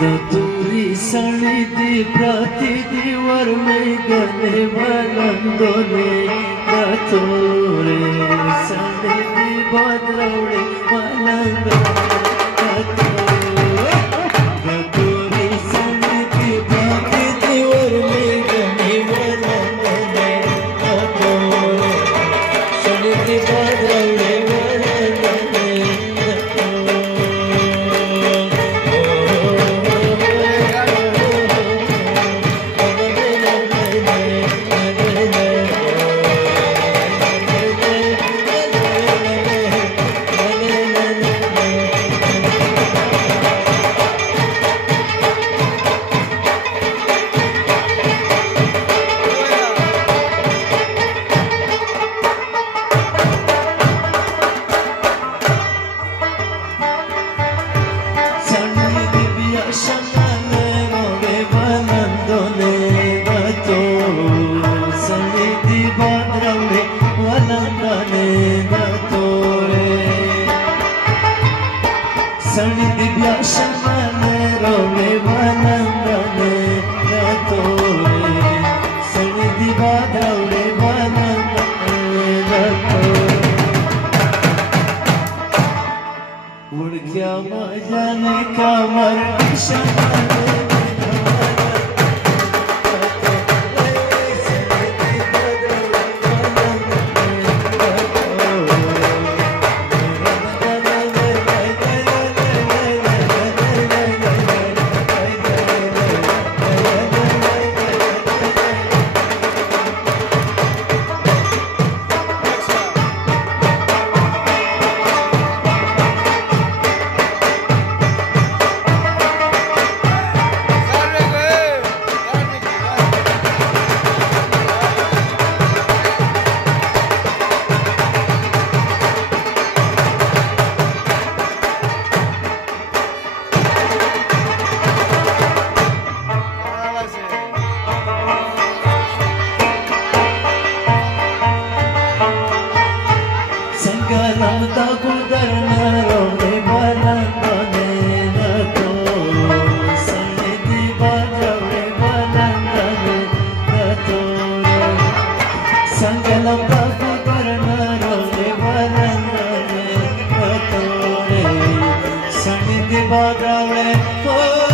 ದೂರಿ ಸಣಿದಿ ಪ್ರತಿದಿವರ್ ಮೇಘನೆ ಬಲಂದೊನೆ ದತೋರೆ ಸಣಿದಿ ಬದ್ರವಳೆ ಬಲಂದೊನೆ सणिद ब्याशमन रोवे वनंदने रतोरे सणिद बाधवरे वनंदने रतोरे उड़क्या मजन कमर शमन Namda gudarna rode balandane nato sanidi bajavre balandane nato sangalamda gudarna rode balandane nato sanidi bajavre oh